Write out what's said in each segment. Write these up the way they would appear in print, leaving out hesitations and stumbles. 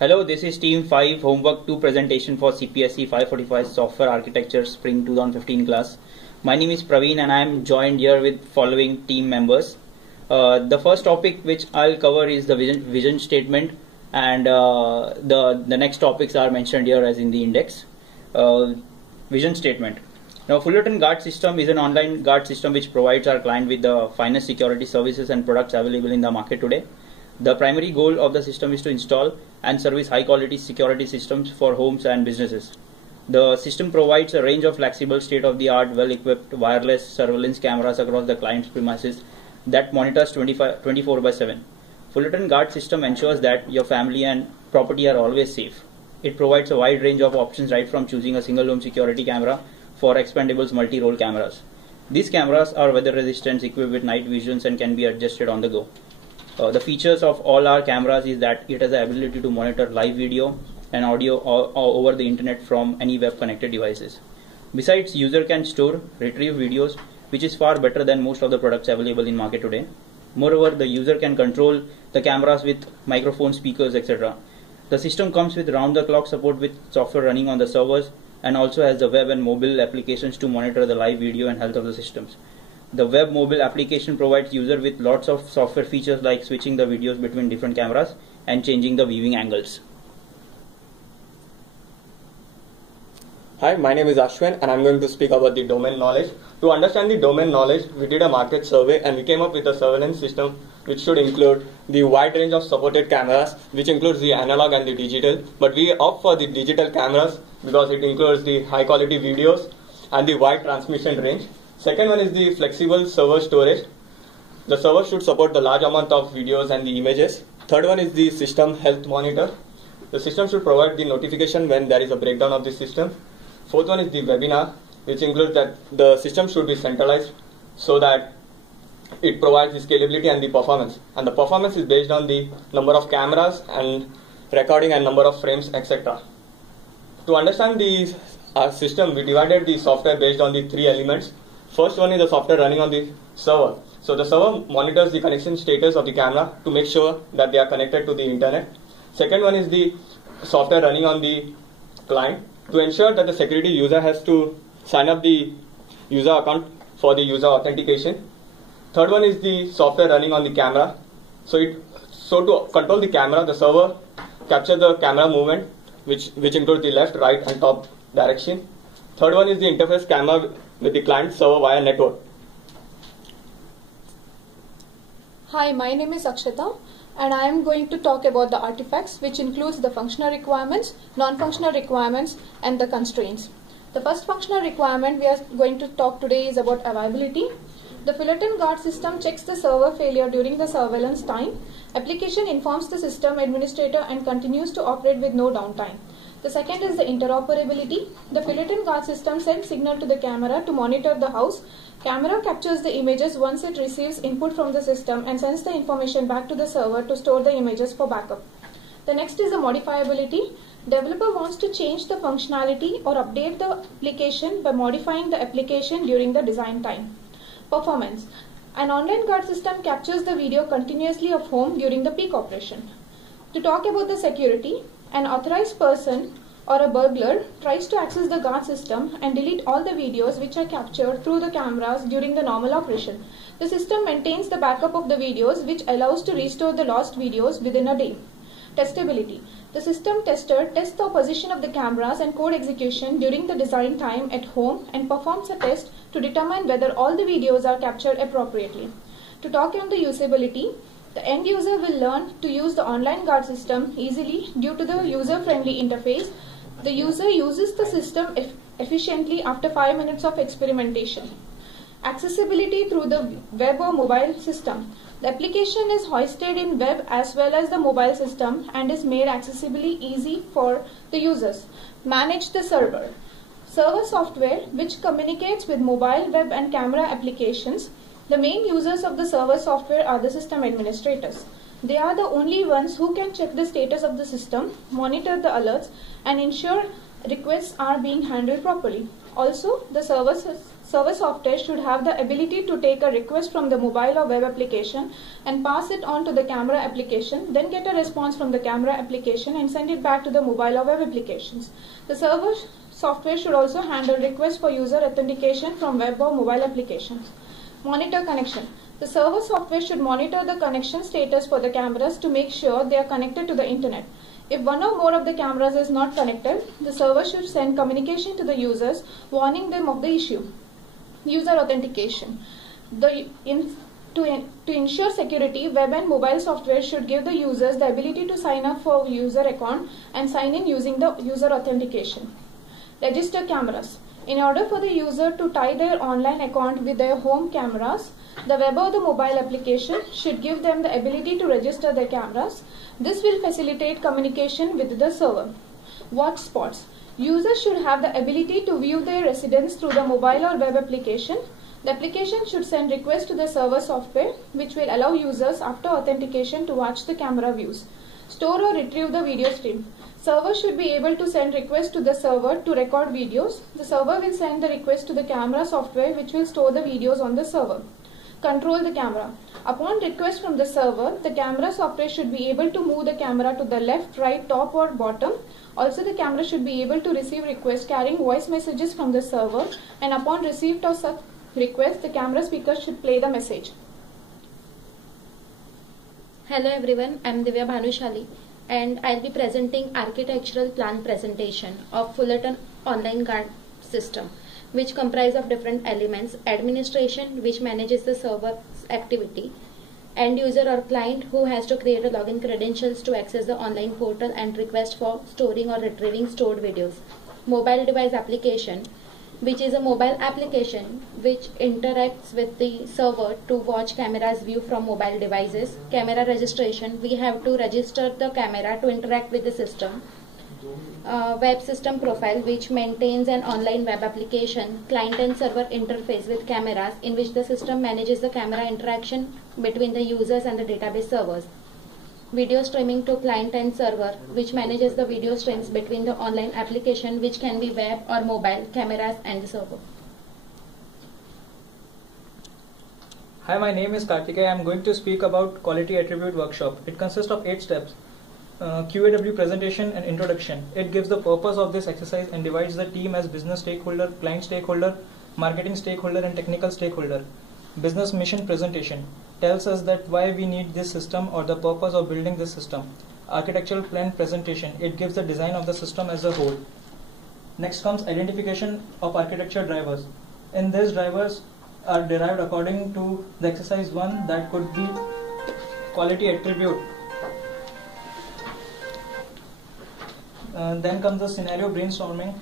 Hello, this is Team 5 Homework 2 presentation for Cpsc 545 Software Architecture Spring 2015 class. My name is Praveen and I am joined here with following team members. The first topic which I'll cover is the vision statement, and the next topics are mentioned here as in the index. Vision statement. Now, Fullerton Guard System is an online guard system which provides our client with the finest security services and products available in the market today. The primary goal of the system is to install and service high quality security systems for homes and businesses. The system provides a range of flexible, state-of-the-art, well-equipped wireless surveillance cameras across the client's premises that monitors 24/7. Fullerton Guard system ensures that your family and property are always safe. It provides a wide range of options, right from choosing a single home security camera for expendables multi-role cameras. These cameras are weather resistant, equipped with night visions, and can be adjusted on the go. The features of all our cameras is that it has the ability to monitor live video and audio over the internet from any web connected devices. Besides, user can store, retrieve videos, which is far better than most of the products available in market today. Moreover, the user can control the cameras with microphone, speakers, etc. The system comes with round-the-clock support with software running on the servers, and also has the web and mobile applications to monitor the live video and health of the systems. The web mobile application provides user with lots of software features like switching the videos between different cameras and changing the viewing angles. Hi, my name is Ashwin and I'm going to speak about the domain knowledge. To understand the domain knowledge, we did a market survey and we came up with a surveillance system which should include the wide range of supported cameras, which includes the analog and the digital. But we opt for the digital cameras because it includes the high quality videos and the wide transmission range. Second one is the flexible server storage. The server should support the large amount of videos and the images. Third one is the system health monitor. The system should provide the notification when there is a breakdown of the system. Fourth one is the webinar, which includes that the system should be centralized so that it provides the scalability and the performance. And the performance is based on the number of cameras and recording and number of frames, etc. To understand the system, we divided the software based on the three elements. First one is the software running on the server. So the server monitors the connection status of the camera to make sure that they are connected to the internet. Second one is the software running on the client to ensure that the security user has to sign up the user account for the user authentication. Third one is the software running on the camera. So to control the camera, the server captures the camera movement, which includes the left, right, and top direction. Third one is the interface camera with the client server via network. Hi, my name is Akshata and I am going to talk about the artifacts, which includes the functional requirements, non-functional requirements, and the constraints. The first functional requirement we are going to talk today is about availability. The Fullerton Guard system checks the server failure during the surveillance time. Application informs the system administrator and continues to operate with no downtime. The second is the interoperability. The Fullerton Guard system sends signal to the camera to monitor the house. Camera captures the images once it receives input from the system and sends the information back to the server to store the images for backup. The next is the modifiability. Developer wants to change the functionality or update the application by modifying the application during the design time. Performance. An online guard system captures the video continuously of home during the peak operation. To talk about the security, an authorized person or a burglar tries to access the guard system and delete all the videos which are captured through the cameras during the normal operation. The system maintains the backup of the videos, which allows to restore the lost videos within a day. Testability. The system tester tests the position of the cameras and code execution during the design time at home and performs a test to determine whether all the videos are captured appropriately. To talk on the usability, the end user will learn to use the online guard system easily due to the user-friendly interface. The user uses the system efficiently after 5 minutes of experimentation. Accessibility through the web or mobile system. The application is hoisted in web as well as the mobile system and is made accessibly easy for the users. Manage the server. Server software which communicates with mobile, web, and camera applications. The main users of the server software are the system administrators. They are the only ones who can check the status of the system, monitor the alerts, and ensure requests are being handled properly. Also, the server server software should have the ability to take a request from the mobile or web application and pass it on to the camera application, then get a response from the camera application and send it back to the mobile or web applications. The server software should also handle requests for user authentication from web or mobile applications. Monitor connection. The server software should monitor the connection status for the cameras to make sure they are connected to the internet. If one or more of the cameras is not connected, the server should send communication to the users warning them of the issue. User authentication. To ensure security, web and mobile software should give the users the ability to sign up for a user account and sign in using the user authentication. Register cameras. In order for the user to tie their online account with their home cameras, the web or the mobile application should give them the ability to register their cameras. This will facilitate communication with the server. Watch spots. Users should have the ability to view their residence through the mobile or web application. The application should send requests to the server software, which will allow users after authentication to watch the camera views. Store or retrieve the video stream. Server should be able to send requests to the server to record videos. The server will send the request to the camera software, which will store the videos on the server. Control the camera. Upon request from the server, the camera software should be able to move the camera to the left, right, top or bottom. Also, the camera should be able to receive requests carrying voice messages from the server, and upon receipt of such request, the camera speaker should play the message. Hello everyone, I am Divya Bhanushali and I will be presenting architectural plan presentation of Fullerton online guard system, which comprise of different elements: administration, which manages the server activity; end user or client, who has to create a login credentials to access the online portal and request for storing or retrieving stored videos; mobile device application, which is a mobile application which interacts with the server to watch cameras view from mobile devices; camera registration, we have to register the camera to interact with the system; web system profile, which maintains an online web application, client and server interface with cameras, in which the system manages the camera interaction between the users and the database servers; video streaming to client and server, which manages the video streams between the online application, which can be web or mobile, cameras and the server. Hi, my name is Karthikeya. I am going to speak about Quality Attribute Workshop. It consists of 8 steps. QAW presentation and introduction. It gives the purpose of this exercise and divides the team as business stakeholder, client stakeholder, marketing stakeholder and technical stakeholder. Business mission presentation tells us that why we need this system or the purpose of building this system. Architectural plan presentation. It gives the design of the system as a whole. Next comes identification of architecture drivers. In this, drivers are derived according to the exercise 1, that could be quality attribute. Then comes the scenario brainstorming.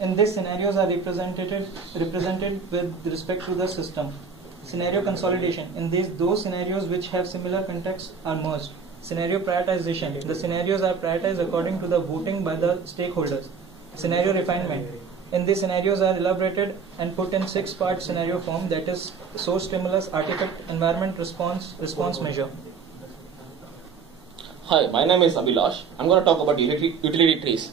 In this, scenarios are represented with respect to the system. Scenario consolidation. In those scenarios which have similar contexts are merged. Scenario prioritization. The scenarios are prioritized according to the voting by the stakeholders. Scenario refinement. In these, scenarios are elaborated and put in 6-part scenario form, that is source, stimulus, artifact, environment, response measure. Hi, my name is Abhilash. I'm going to talk about utility trees.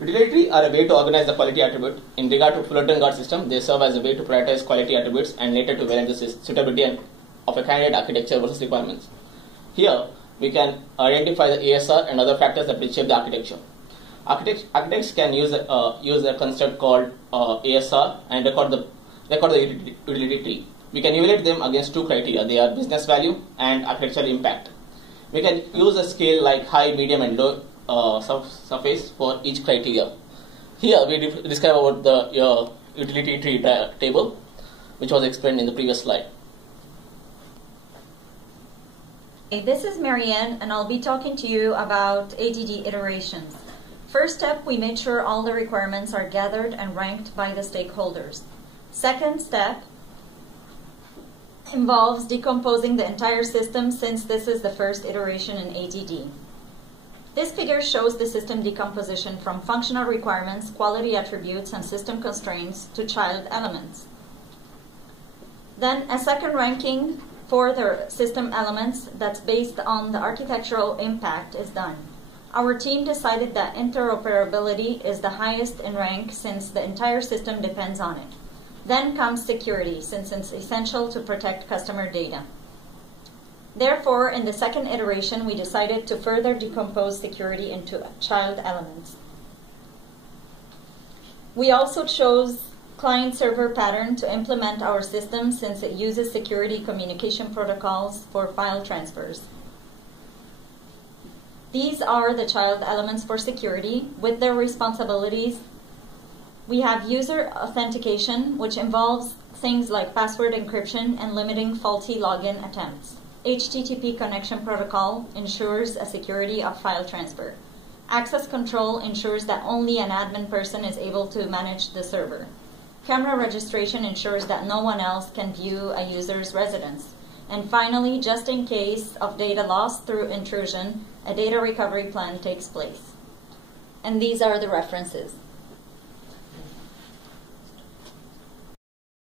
Utility trees are a way to organize the quality attribute. In regard to Fullerton guard system, they serve as a way to prioritize quality attributes and later to evaluate the suitability of a candidate architecture versus requirements. Here, we can identify the ASR and other factors that will shape the architecture. Architects can use a concept called ASR and record the utility tree. We can evaluate them against 2 criteria. They are business value and architectural impact. We can use a scale like high, medium and low surface for each criteria. Here we describe about the utility tree table, which was explained in the previous slide. Hey, this is Marianne, and I'll be talking to you about ADD iterations. First step, we made sure all the requirements are gathered and ranked by the stakeholders. Second step involves decomposing the entire system, since this is the first iteration in ADD. This figure shows the system decomposition from functional requirements, quality attributes, and system constraints to child elements. Then a second ranking for the system elements that's based on the architectural impact is done. Our team decided that interoperability is the highest in rank, since the entire system depends on it. Then comes security, since it's essential to protect customer data. Therefore, in the second iteration, we decided to further decompose security into child elements. We also chose client-server pattern to implement our system since it uses security communication protocols for file transfers. These are the child elements for security with their responsibilities. We have user authentication, which involves things like password encryption and limiting faulty login attempts. HTTP connection protocol ensures a security of file transfer. Access control ensures that only an admin person is able to manage the server. Camera registration ensures that no one else can view a user's residence. And finally, just in case of data loss through intrusion, a data recovery plan takes place. And these are the references.